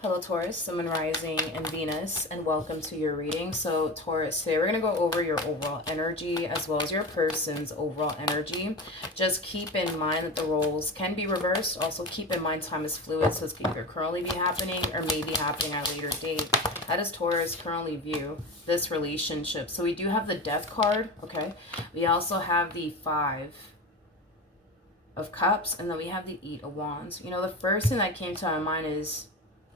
Hello Taurus, Sun, Rising, and Venus, and welcome to your reading. So Taurus, today we're going to go over your overall energy as well as your person's overall energy. Just keep in mind that the roles can be reversed. Also keep in mind time is fluid, so this could either currently be happening or may be happening at a later date. How does Taurus currently view this relationship? So we do have the Death card, okay? We also have the 5 of Cups, and then we have the 8 of Wands. You know, the first thing that came to my mind is,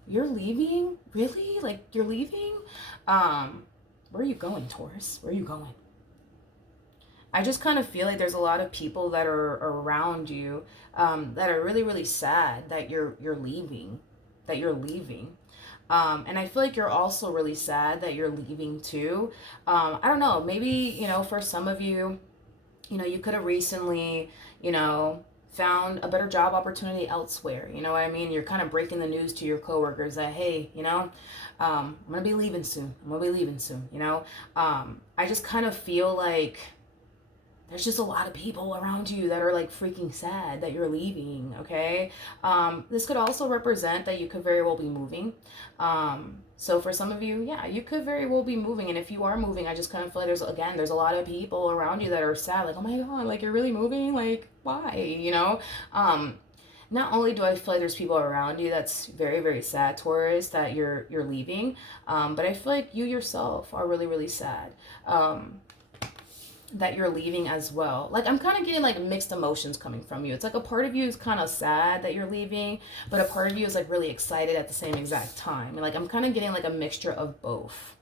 you're leaving? Really? Like, you're leaving? Where are you going, Taurus? Where are you going? I just kind of feel like there's a lot of people that are around you that are really, really sad that you're leaving. That you're leaving. And I feel like you're also really sad that you're leaving too. I don't know. Maybe, you know, for some of you, you know, you could have recently, you know, found a better job opportunity elsewhere. You know what I mean? You're kind of breaking the news to your coworkers that, hey, you know, I'm going to be leaving soon. I'm going to be leaving soon, you know? I just kind of feel like there's just a lot of people around you that are like freaking sad that you're leaving, okay? This could also represent that you could very well be moving. So for some of you, yeah, you could very well be moving. And if you are moving, I just kind of feel like there's a lot of people around you that are sad. Like, oh my God, like you're really moving? Like, why? You know? Not only do I feel like there's people around you that's very, very sad, Taurus, that you're leaving, but I feel like you yourself are really, really sad. That you're leaving as well. Like, I'm kind of getting like mixed emotions coming from you. It's like a part of you is kind of sad that you're leaving, but a part of you is like really excited at the same exact time. And like, I'm kind of getting like a mixture of both.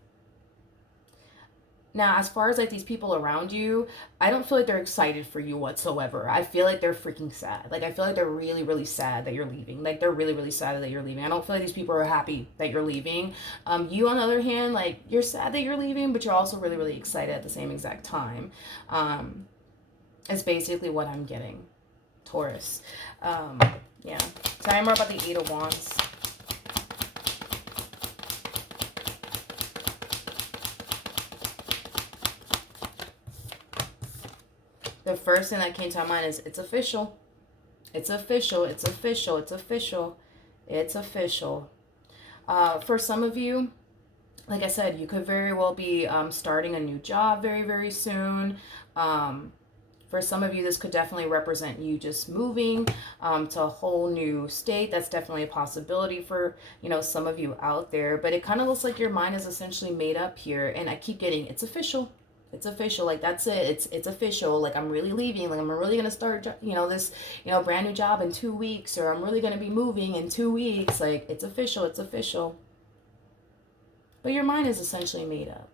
Now, as far as like these people around you, I don't feel like they're excited for you whatsoever. I feel like they're freaking sad. Like, I feel like they're really, really sad that you're leaving. Like, they're really, really sad that you're leaving. I don't feel like these people are happy that you're leaving. You, on the other hand, like, you're sad that you're leaving, but you're also really, really excited at the same exact time. Is basically what I'm getting, Taurus. Yeah. Tell me more about the 8 of Wands. The first thing that came to my mind is, it's official. It's official. It's official. It's official. It's official. For some of you, like I said, you could very well be starting a new job very, very soon. For some of you, this could definitely represent you just moving to a whole new state. That's definitely a possibility for, you know, some of you out there. But it kind of looks like your mind is essentially made up here. And I keep getting, it's official. It's official. Like, that's it. It's official. Like, I'm really leaving. Like, I'm really going to start, you know, this, you know, brand new job in 2 weeks. Or I'm really going to be moving in 2 weeks. Like, it's official. It's official. But your mind is essentially made up.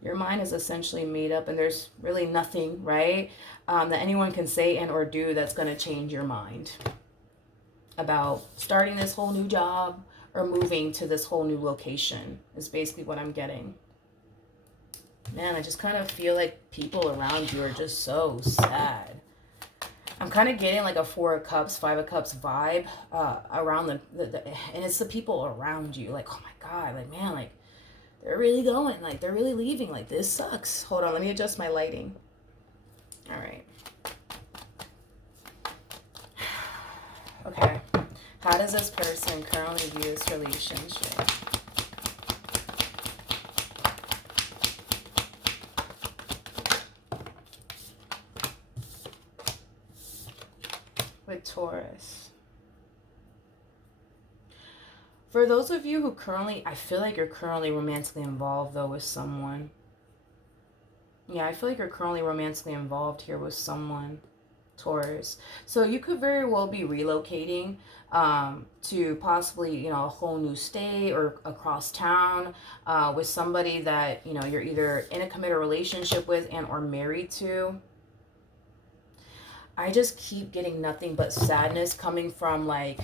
Your mind is essentially made up, and there's really nothing, right, that anyone can say and or do that's going to change your mind about starting this whole new job or moving to this whole new location is basically what I'm getting. Man, I just kind of feel like people around you are just so sad. I'm kind of getting like a 4 of Cups, 5 of Cups vibe around and it's the people around you. Like, oh my God, like, man, like, they're really going, like, they're really leaving. Like, this sucks. Hold on, let me adjust my lighting. All right. Okay. How does this person currently view this relationship? With Taurus. For those of you who currently, I feel like you're currently romantically involved though with someone. Yeah, I feel like you're currently romantically involved here with someone, Taurus. So you could very well be relocating to possibly, you know, a whole new state or across town with somebody that, you know, you're either in a committed relationship with and or married to. I just keep getting nothing but sadness coming from like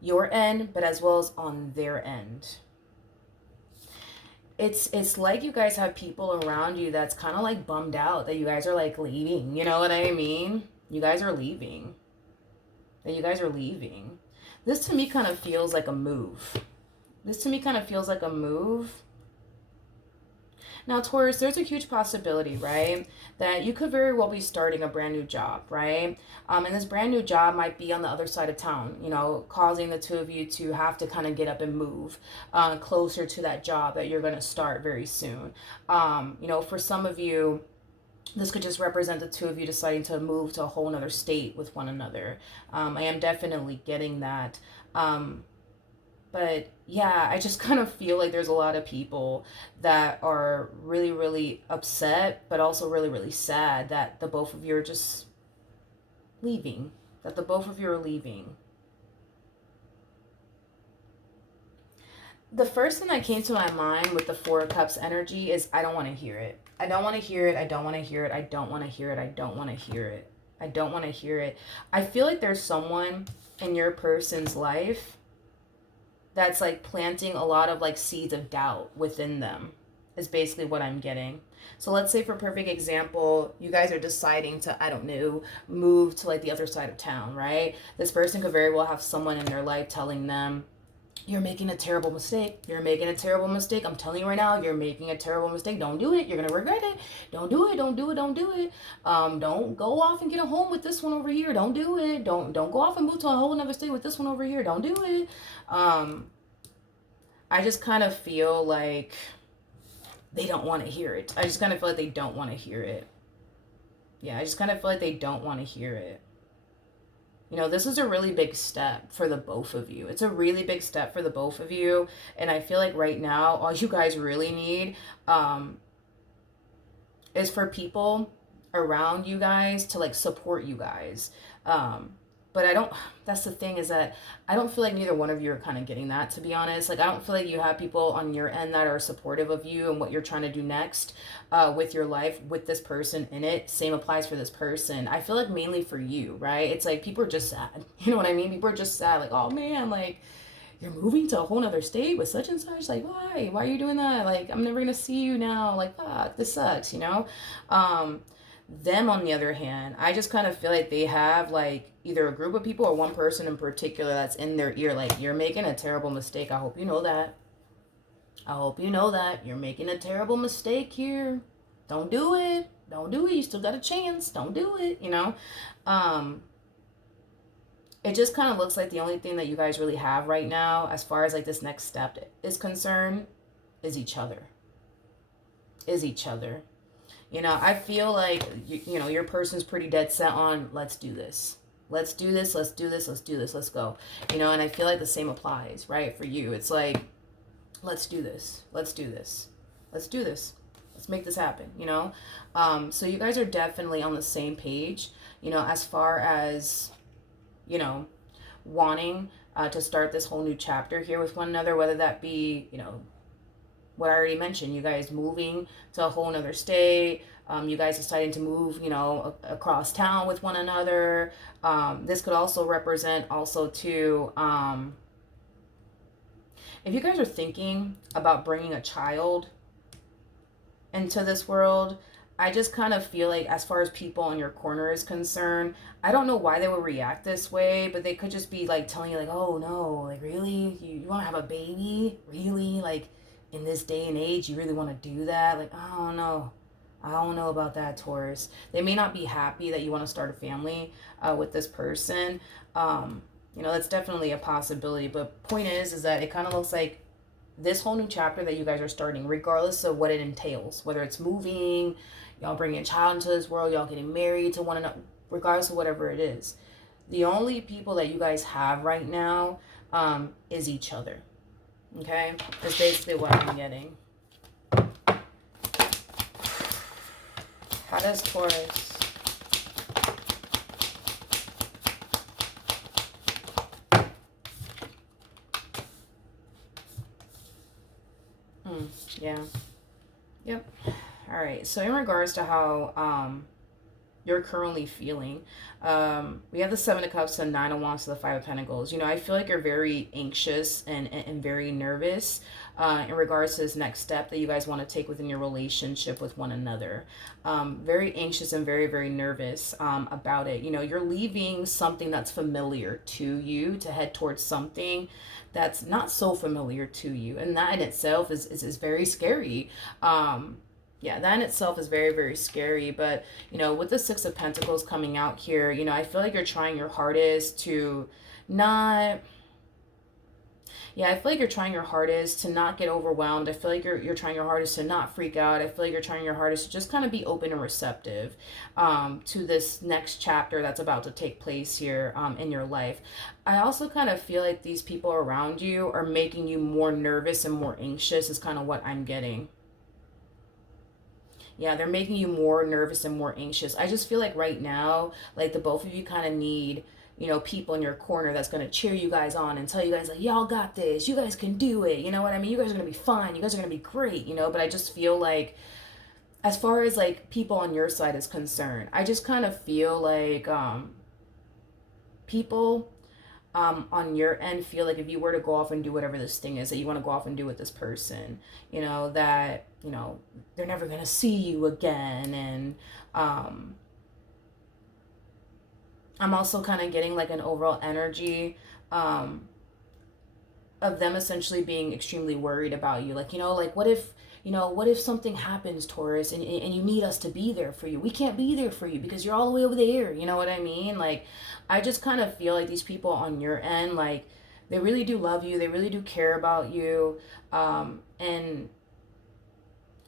your end, but as well as on their end. It's like you guys have people around you that's kind of like bummed out that you guys are like leaving. You know what I mean? You guys are leaving. That you guys are leaving. This to me kind of feels like a move. This to me kind of feels like a move. Now, Taurus, there's a huge possibility, right, that you could very well be starting a brand new job, right? And this brand new job might be on the other side of town, you know, causing the two of you to have to kind of get up and move closer to that job that you're going to start very soon. You know, for some of you, this could just represent the two of you deciding to move to a whole nother state with one another. I am definitely getting that. But yeah, I just kind of feel like there's a lot of people that are really, really upset, but also really, really sad that the both of you are just leaving. That the both of you are leaving. The first thing that came to my mind with the Four of Cups energy is I don't want to hear it. I don't want to hear it. I don't want to hear it. I don't want to hear it. I don't want to hear it. I don't want to hear it. I feel like there's someone in your person's life that's like planting a lot of like seeds of doubt within them is basically what I'm getting. So let's say for perfect example, you guys are deciding to, I don't know, move to like the other side of town, right? This person could very well have someone in their life telling them, you're making a terrible mistake. You're making a terrible mistake. I'm telling you right now, you're making a terrible mistake. Don't do it. You're going to regret it. Don't do it. Don't do it. Don't do it. Don't go off and get a home with this one over here. Don't do it. Don't go off and move to a whole another state with this one over here. Don't do it. I just kind of feel like they don't want to hear it. I just kind of feel like they don't want to hear it. Yeah, I just kind of feel like they don't want to hear it. You know, this is a really big step for the both of you. It's a really big step for the both of you. And I feel like right now, all you guys really need is for people around you guys to like support you guys. But I don't, that's the thing is that I don't feel like neither one of you are kind of getting that, to be honest. Like, I don't feel like you have people on your end that are supportive of you and what you're trying to do next with your life, with this person in it. Same applies for this person. I feel like mainly for you, right? It's like people are just sad. You know what I mean? People are just sad. Like, oh man, like, you're moving to a whole nother state with such and such. Like, why? Why are you doing that? Like, I'm never going to see you now. Like, fuck, this sucks, you know? Them, on the other hand, I just kind of feel like they have like either a group of people or one person in particular that's in their ear, like, you're making a terrible mistake. I hope you know that. I hope you know that. You're making a terrible mistake here. Don't do it. Don't do it. You still got a chance. Don't do it, you know? It just kind of looks like the only thing that you guys really have right now, as far as like this next step is concerned, is each other. Is each other. You know, I feel like, you know, your person's pretty dead set on, let's do this. Let's do this. Let's do this. Let's do this. Let's go. You know, and I feel like the same applies, right? For you. It's like, let's do this. Let's do this. Let's do this. Let's make this happen, you know? So you guys are definitely on the same page, you know, as far as, you know, wanting to start this whole new chapter here with one another, whether that be, you know, what I already mentioned, you guys moving to a whole nother state, you guys deciding to move, you know, across town with one another. This could also represent also too, if you guys are thinking about bringing a child into this world, I just kind of feel like as far as people in your corner is concerned, I don't know why they would react this way, but they could just be like telling you like, oh no, like really? You want to have a baby? Really? Like, in this day and age, you really want to do that? Like, I don't know. I don't know about that, Taurus. They may not be happy that you want to start a family with this person. You know, that's definitely a possibility. But point is that it kind of looks like this whole new chapter that you guys are starting, regardless of what it entails, whether it's moving, y'all bringing a child into this world, y'all getting married to one another, regardless of whatever it is. The only people that you guys have right now is each other. Okay, that's basically what I'm getting. How does Taurus? Yeah. Yep. All right. So in regards to how you're currently feeling, we have the Seven of Cups and Nine of Wands to the Five of Pentacles. You know, I feel like you're very anxious and very nervous in regards to this next step that you guys want to take within your relationship with one another. Very anxious and very, very nervous about it. You know, you're leaving something that's familiar to you to head towards something that's not so familiar to you. And that in itself is very scary. Yeah, that in itself is very, very scary. But, with the Six of Pentacles coming out here, I feel like you're trying your hardest to not. Yeah, I feel like you're trying your hardest to not get overwhelmed. I feel like you're trying your hardest to not freak out. I feel like you're trying your hardest to just kind of be open and receptive to this next chapter that's about to take place here in your life. I also kind of feel like these people around you are making you more nervous and more anxious, is kind of what I'm getting. Yeah, they're making you more nervous and more anxious. I just feel like right now, like the both of you kind of need, people in your corner that's going to cheer you guys on and tell you guys, like, y'all got this. You guys can do it. You know what I mean? You guys are going to be fine. You guys are going to be great, But I just feel like, as far as like people on your side is concerned, I just kind of feel like people on your end feel like if you were to go off and do whatever this thing is that you want to go off and do with this person, that, they're never going to see you again. And I'm also kind of getting like an overall energy of them essentially being extremely worried about you. Like, like what if something happens, Taurus, and you need us to be there for you? We can't be there for you because you're all the way over there. You know what I mean? Like, I just kind of feel like these people on your end, like, they really do love you. They really do care about you. And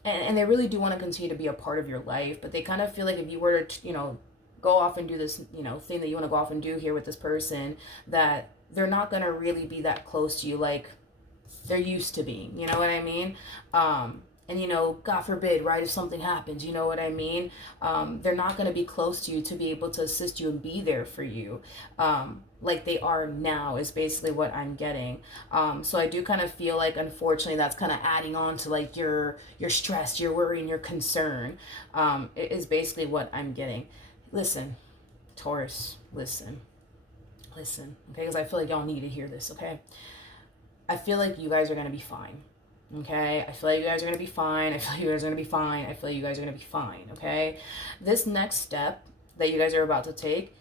they really do want to continue to be a part of your life. But they kind of feel like if you were to, go off and do this, thing that you want to go off and do here with this person, that they're not going to really be that close to you like they're used to being. You know what I mean? And, God forbid, right, if something happens, you know what I mean? They're not going to be close to you to be able to assist you and be there for you like they are now, is basically what I'm getting. So I do kind of feel like, unfortunately, that's kind of adding on to like your stress, your worry, and your concern is basically what I'm getting. Listen, Taurus, listen, okay? Because I feel like y'all need to hear this, okay? I feel like you guys are going to be fine. Okay, I feel like you guys are going to be fine. I feel like you guys are going to be fine. I feel like you guys are going to be fine. Okay, this next step that you guys are about to take,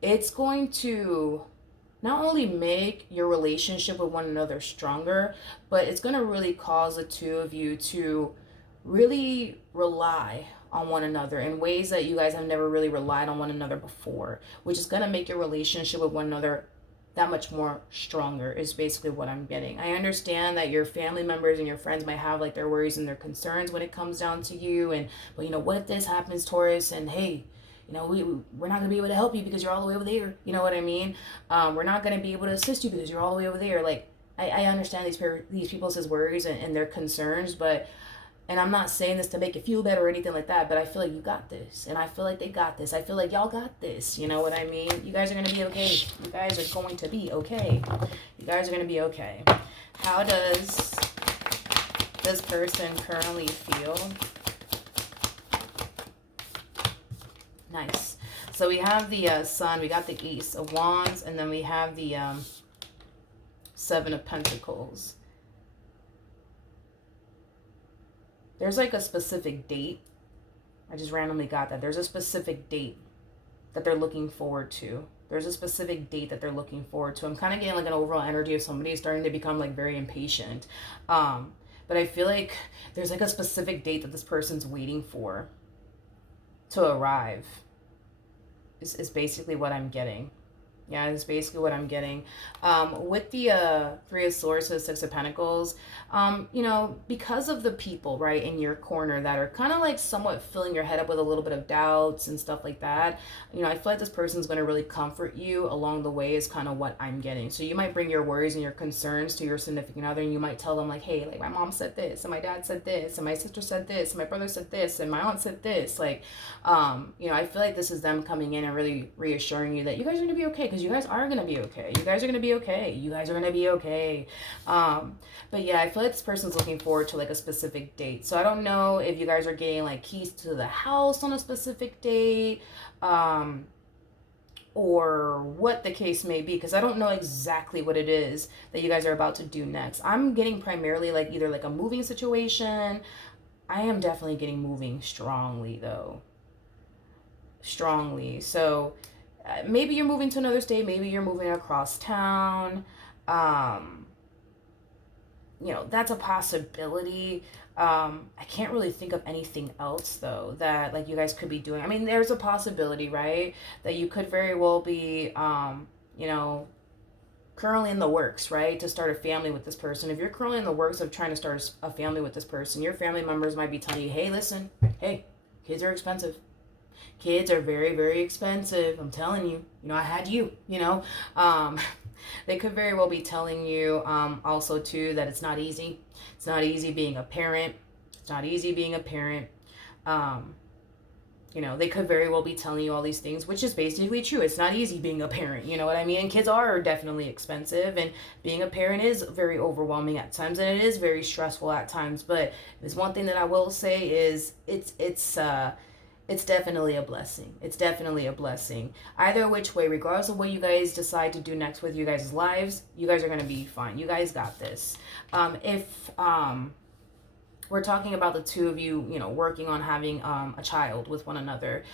it's going to not only make your relationship with one another stronger, but it's going to really cause the two of you to really rely on one another in ways that you guys have never really relied on one another before, which is going to make your relationship with one another that much more stronger, is basically what I'm getting. I understand that your family members and your friends might have like their worries and their concerns when it comes down to you, but what if this happens, Taurus, and hey, we're not going to be able to help you because you're all the way over there. You know what I mean? We're not going to be able to assist you because you're all the way over there. Like, I understand these people's worries and their concerns, and I'm not saying this to make you feel better or anything like that, but I feel like you got this. And I feel like they got this. I feel like y'all got this. You know what I mean? You guys are going to be okay. You guys are going to be okay. You guys are going to be okay. How does this person currently feel? Nice. So we have the Sun. We got the Ace of Wands. And then we have the Seven of Pentacles. There's like a specific date. I just randomly got that. There's a specific date that they're looking forward to. There's a specific date that they're looking forward to. I'm kind of getting like an overall energy of somebody starting to become like very impatient. But I feel like there's like a specific date that this person's waiting for to arrive. Is basically what I'm getting. Yeah, it's basically what I'm getting. With the Three of Swords to the Six of Pentacles, because of the people, right, in your corner that are kind of like somewhat filling your head up with a little bit of doubts and stuff like that, I feel like this person's going to really comfort you along the way, is kind of what I'm getting. So you might bring your worries and your concerns to your significant other, and you might tell them like, hey, like my mom said this, and my dad said this, and my sister said this, and my brother said this, and my aunt said this. Like, I feel like this is them coming in and really reassuring you that you guys are going to be okay, because you guys are going to be okay. You guys are going to be okay. You guys are going to be okay. But yeah, I feel like this person's looking forward to like a specific date. So I don't know if you guys are getting like keys to the house on a specific date, or what the case may be, because I don't know exactly what it is that you guys are about to do next. I'm getting primarily like either like a moving situation. I am definitely getting moving strongly though. Strongly. So maybe you're moving to another state, maybe you're moving across town. That's a possibility. I can't really think of anything else though that like you guys could be doing. I mean, there's a possibility, right, that you could very well be, you know, currently in the works, right, to start a family with this person. If you're currently in the works of trying to start a family with this person, your family members might be telling you, hey, listen, hey, kids are expensive. Kids are very, very expensive. I'm telling you, I had you, they could very well be telling you also too that it's not easy. It's not easy being a parent. It's not easy being a parent. Um, they could very well be telling you all these things, which is basically true. It's not easy being a parent, you know what I mean? And kids are definitely expensive, and being a parent is very overwhelming at times, and it is very stressful at times. But there's one thing that I will say is it's definitely a blessing. It's definitely a blessing. Either which way, regardless of what you guys decide to do next with you guys' lives, you guys are going to be fine. You guys got this. If we're talking about the two of you, working on having a child with one another,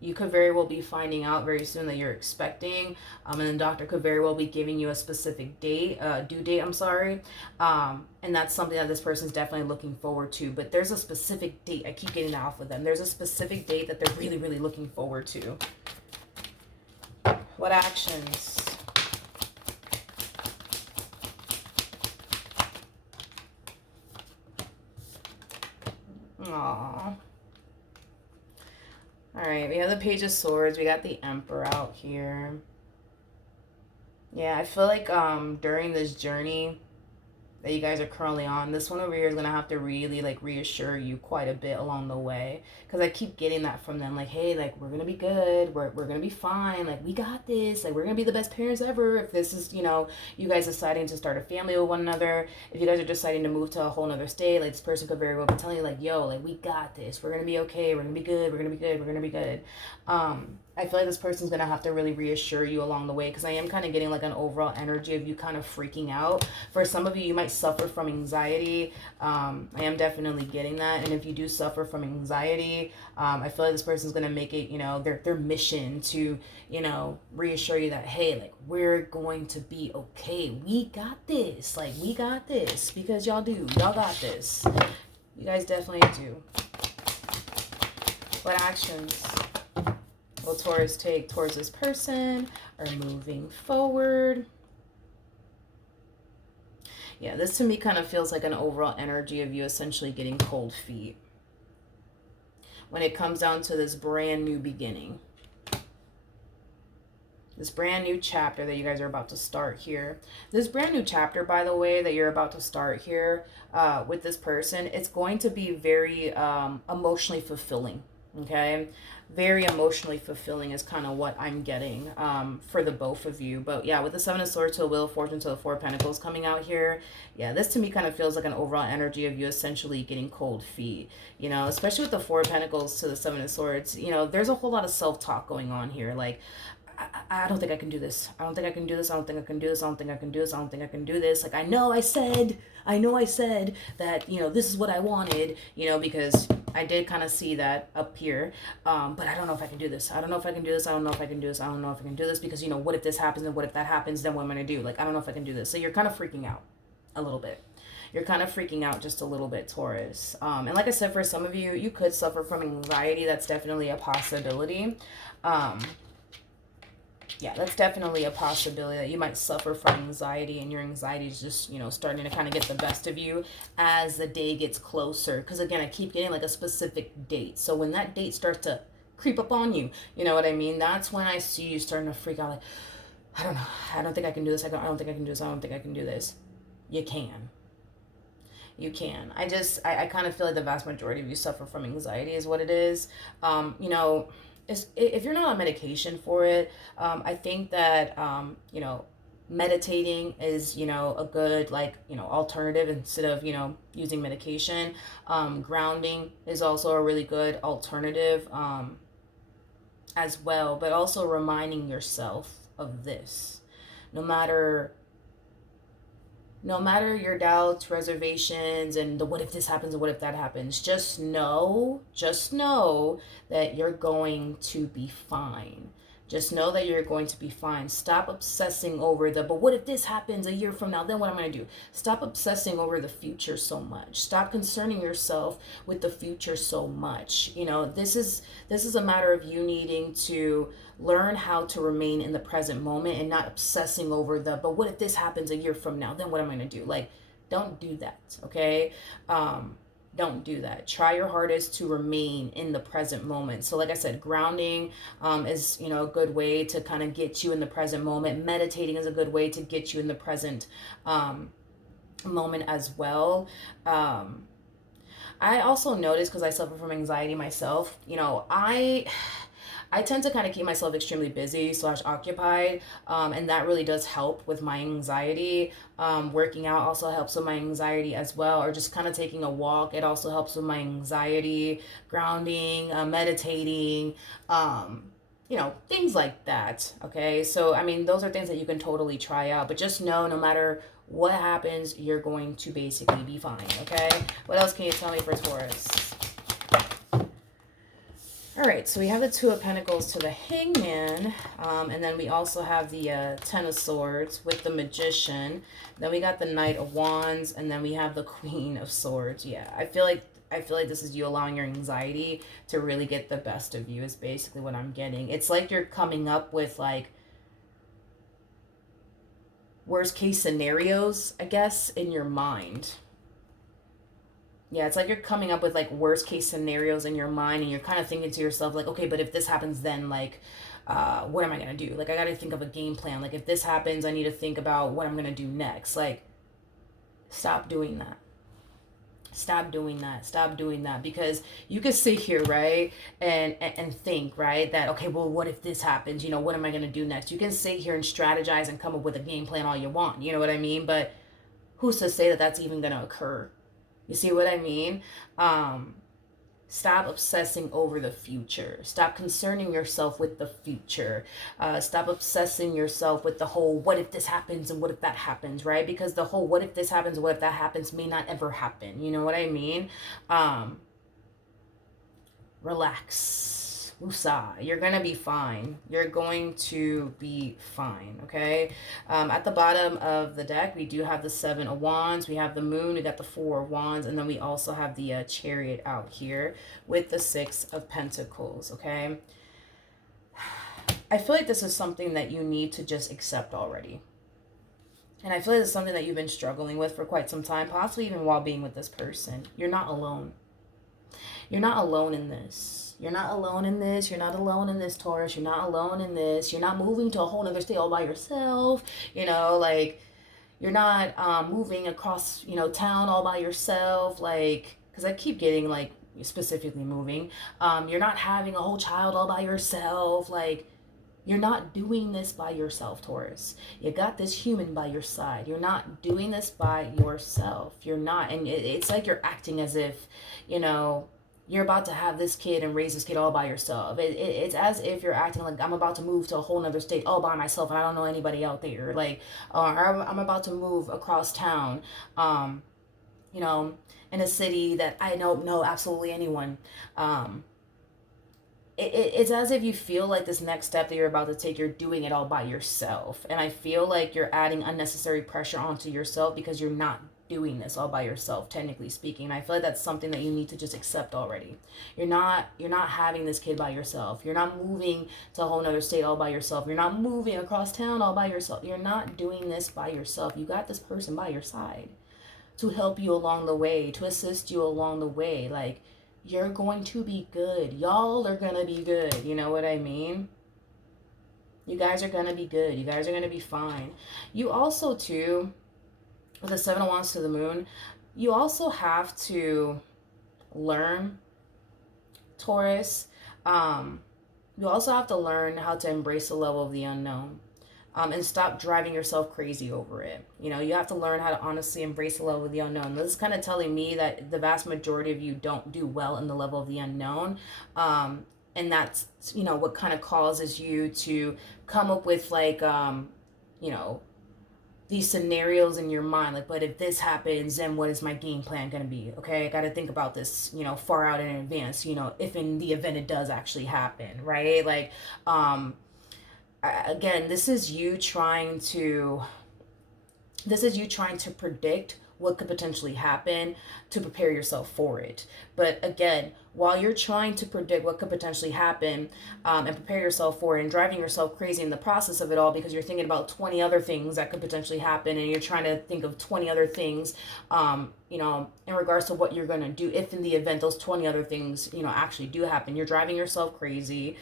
you could very well be finding out very soon that you're expecting, and the doctor could very well be giving you a specific date, due date, I'm sorry, and that's something that this person's definitely looking forward to. But there's a specific date. I keep getting that off with them. There's a specific date that they're really, really looking forward to. What actions? Aww. Alright, we have the Page of Swords. We got the Emperor out here. Yeah, I feel like during this journey that you guys are currently on, this one over here is going to have to really like reassure you quite a bit along the way, because I keep getting that from them, like, hey, like, we're going to be good, we're going to be fine, like, we got this, like, we're going to be the best parents ever. If this is, you guys deciding to start a family with one another, if you guys are deciding to move to a whole nother state, like, this person could very well be telling you, like, yo, like, we got this, we're going to be okay, we're going to be good, we're going to be good, we're going to be good. I feel like this person's going to have to really reassure you along the way, because I am kind of getting like an overall energy of you kind of freaking out. For some of you, you might suffer from anxiety. I am definitely getting that. And if you do suffer from anxiety, I feel like this person's going to make it, their mission to, reassure you that, hey, like, we're going to be okay. We got this. Like, we got this, because y'all do. Y'all got this. You guys definitely do. What actions will Taurus take towards this person or moving forward? Yeah, this to me kind of feels like an overall energy of you essentially getting cold feet when it comes down to this brand new beginning. This brand new chapter that you guys are about to start here. This brand new chapter, by the way, that you're about to start here with this person, it's going to be very emotionally fulfilling, okay? Very emotionally fulfilling is kind of what I'm getting for the both of you. But yeah, with the Seven of Swords to the Wheel of Fortune to the Four of Pentacles coming out here, yeah, this to me kind of feels like an overall energy of you essentially getting cold feet, especially with the Four of Pentacles to the Seven of Swords. There's a whole lot of self-talk going on here, like, I don't think I can do this. I don't think I can do this. I don't think I can do this. I don't think I can do this. I don't think I can do this. Like, I know I said that, this is what I wanted, because I did kind of see that up here. But I don't know if I can do this. I don't know if I can do this. I don't know if I can do this. I don't know if I can do this, because, what if this happens, and what if that happens? Then what am I going to do? Like, I don't know if I can do this. So you're kind of freaking out a little bit. You're kind of freaking out just a little bit, Taurus. And like I said, for some of you, you could suffer from anxiety. That's definitely a possibility. Yeah, that's definitely a possibility that you might suffer from anxiety, and your anxiety is just, starting to kind of get the best of you as the day gets closer. Because again, I keep getting like a specific date. So when that date starts to creep up on you, you know what I mean? That's when I see you starting to freak out, like, I don't know. I don't think I can do this. I don't think I can do this. I don't think I can do this. You can. You can. I kind of feel like the vast majority of you suffer from anxiety is what it is. If you're not on medication for it, I think that, meditating is, a good, alternative instead of, using medication. Grounding is also a really good alternative as well, but also reminding yourself of this. No matter your doubts, reservations, and the what if this happens and what if that happens, just know that you're going to be fine. Just know that you're going to be fine. Stop obsessing over the, but what if this happens a year from now? Then what am I going to do? Stop obsessing over the future so much. Stop concerning yourself with the future so much. You know, this is a matter of you needing to learn how to remain in the present moment and not obsessing over the, but what if this happens a year from now? Then what am I going to do? Like, don't do that, okay? Don't do that. Try your hardest to remain in the present moment. So like I said, grounding is, you know, a good way to kind of get you in the present moment. Meditating is a good way to get you in the present moment as well. I also notice, because I suffer from anxiety myself, you know, I tend to kind of keep myself extremely busy slash occupied, and that really does help with my anxiety. Working out also helps with my anxiety as well, or just kind of taking a walk. It also helps with my anxiety, grounding, meditating, you know, things like that. Okay, so I mean, those are things that you can totally try out, but just know no matter what happens, you're going to basically be fine. Okay, what else can you tell me for Taurus? All right, so we have the Two of Pentacles to the Hangman, and then we also have the Ten of Swords with the Magician. Then we got the Knight of Wands, and then we have the Queen of Swords. Yeah, I feel like this is you allowing your anxiety to really get the best of you is basically what I'm getting. It's like you're coming up with like worst case scenarios, I guess, in your mind. Yeah, it's like you're coming up with like worst case scenarios in your mind, and you're kind of thinking to yourself like, okay, but if this happens, then like, what am I gonna do? Like, I gotta think of a game plan. Like, if this happens, I need to think about what I'm gonna do next. Like, stop doing that. Stop doing that. Stop doing that, because you can sit here, right, and think, right, that okay, well, what if this happens? You know, what am I gonna do next? You can sit here and strategize and come up with a game plan all you want. You know what I mean? But who's to say that that's even gonna occur? You see what I mean? Stop obsessing over the future. Stop concerning yourself with the future. Stop obsessing yourself with the whole what if this happens and what if that happens, right? Because the whole what if this happens and what if that happens may not ever happen. You know what I mean? Relax. Woosah. You're going to be fine. You're going to be fine, okay? At the bottom of the deck, we do have the Seven of Wands. We have the Moon. We got the Four of Wands. And then we also have the Chariot out here with the Six of Pentacles, okay? I feel like this is something that you need to just accept already. And I feel like it's something that you've been struggling with for quite some time, possibly even while being with this person. You're not alone. You're not alone in this. You're not alone in this. You're not alone in this, Taurus. You're not alone in this. You're not moving to a whole other state all by yourself. You know, like, you're not moving across, you know, town all by yourself. Like, because I keep getting, like, specifically moving. You're not having a whole child all by yourself. Like, you're not doing this by yourself, Taurus. You got this human by your side. You're not doing this by yourself. You're not. And it's like you're acting as if, you know, you're about to have this kid and raise this kid all by yourself. It's as if you're acting like I'm about to move to a whole nother state all by myself and I don't know anybody out there. Like, or I'm about to move across town, you know, in a city that I don't know absolutely anyone. It's as if you feel like this next step that you're about to take, you're doing it all by yourself. And I feel like you're adding unnecessary pressure onto yourself because you're not doing this all by yourself, technically speaking. And I feel like that's something that you need to just accept already. You're not having this kid by yourself. You're not moving to a whole nother state all by yourself. You're not moving across town all by yourself. You're not doing this by yourself. You got this person by your side to help you along the way, to assist you along the way. Like, you're going to be good. Y'all are gonna be good. You know what I mean? You guys are gonna be good. You guys are gonna be fine. You also, too, with the Seven of Wands to the Moon, you also have to learn, Taurus, you also have to learn how to embrace the level of the unknown, and stop driving yourself crazy over it. You know, you have to learn how to honestly embrace the level of the unknown. This is kind of telling me that the vast majority of you don't do well in the level of the unknown. And that's, you know, what kind of causes you to come up with like, you know, these scenarios in your mind, like, but if this happens, then what is my game plan going to be? Okay, I got to think about this, you know, far out in advance, you know, if in the event it does actually happen, right? Like, again, this is you trying to predict what could potentially happen to prepare yourself for it. But again, while you're trying to predict what could potentially happen, and prepare yourself for it, and driving yourself crazy in the process of it all, because you're thinking about 20 other things that could potentially happen, and you're trying to think of 20 other things, in regards to what you're going to do if in the event those 20 other things, actually do happen. You're driving yourself crazy,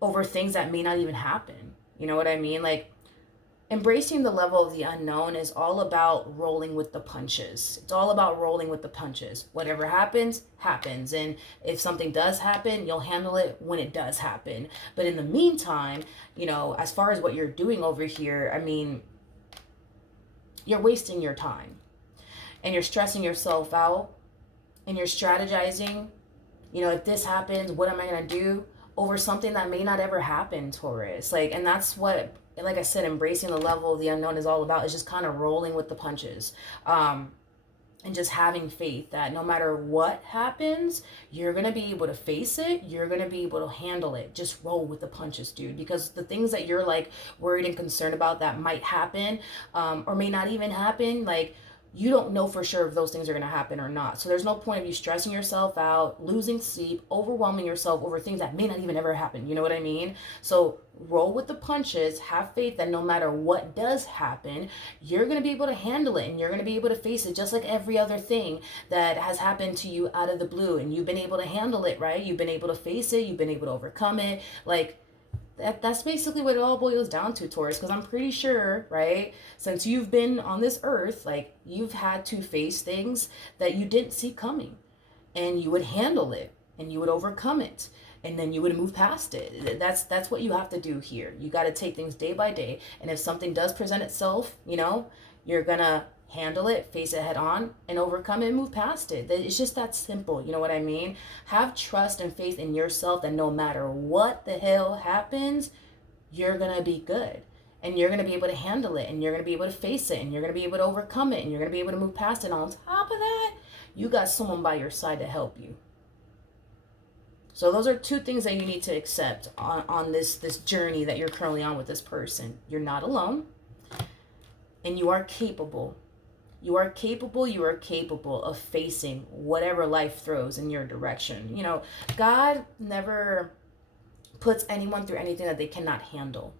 over things that may not even happen. You know what I mean? Like, embracing the level of the unknown is all about rolling with the punches. It's all about rolling with the punches. Whatever happens, happens. And if something does happen, you'll handle it when it does happen. But in the meantime, as far as what you're doing over here, I mean, you're wasting your time and you're stressing yourself out and you're strategizing. If this happens, what am I going to do over something that may not ever happen, Taurus? And that's what, like I said, embracing the level of the unknown is all about. Is just kind of rolling with the punches, and just having faith that no matter what happens, you're going to be able to face it. You're going to be able to handle it. Just roll with the punches, dude, because the things that you're like worried and concerned about that might happen, or may not even happen, like, you don't know for sure if those things are going to happen or not. So there's no point of you stressing yourself out, losing sleep, overwhelming yourself over things that may not even ever happen. You know what I mean? So roll with the punches, have faith that no matter what does happen, you're going to be able to handle it and you're going to be able to face it, just like every other thing that has happened to you out of the blue. And you've been able to handle it, right? You've been able to face it. You've been able to overcome it. Like, that's basically what it all boils down to, Taurus, because I'm pretty sure, right, since you've been on this earth, like, you've had to face things that you didn't see coming, and you would handle it and you would overcome it, and then you would move past it. That's what you have to do here. You got to take things day by day, and if something does present itself, you're gonna handle it, face it head on, and overcome it and move past it. It's just that simple. You know what I mean? Have trust and faith in yourself that no matter what the hell happens, you're gonna be good. And you're gonna be able to handle it, and you're gonna be able to face it, and you're gonna be able to overcome it, and you're gonna be able to move past it. And on top of that, you got someone by your side to help you. So those are two things that you need to accept on this journey that you're currently on with this person. You're not alone, and you are capable. You are capable of facing whatever life throws in your direction. God never puts anyone through anything that they cannot handle.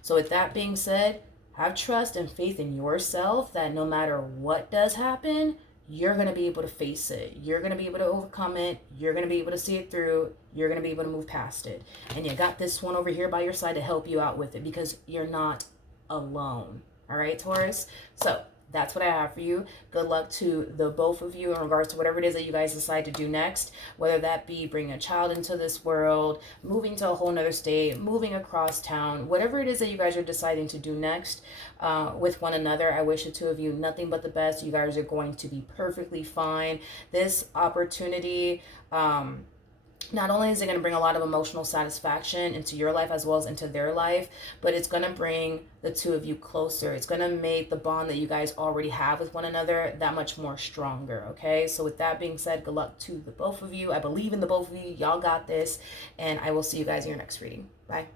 So with that being said, have trust and faith in yourself that no matter what does happen, you're going to be able to face it. You're going to be able to overcome it. You're going to be able to see it through. You're going to be able to move past it. And you got this one over here by your side to help you out with it, because you're not alone. All right, Taurus? So that's what I have for you. Good luck to the both of you in regards to whatever it is that you guys decide to do next, whether that be bringing a child into this world, moving to a whole nother state, moving across town, whatever it is that you guys are deciding to do next, with one another. I wish the two of you nothing but the best. You guys are going to be perfectly fine. This opportunity, not only is it going to bring a lot of emotional satisfaction into your life as well as into their life, but it's going to bring the two of you closer. It's going to make the bond that you guys already have with one another that much more stronger, okay? So with that being said, good luck to the both of you. I believe in the both of you. Y'all got this, and I will see you guys in your next reading. Bye.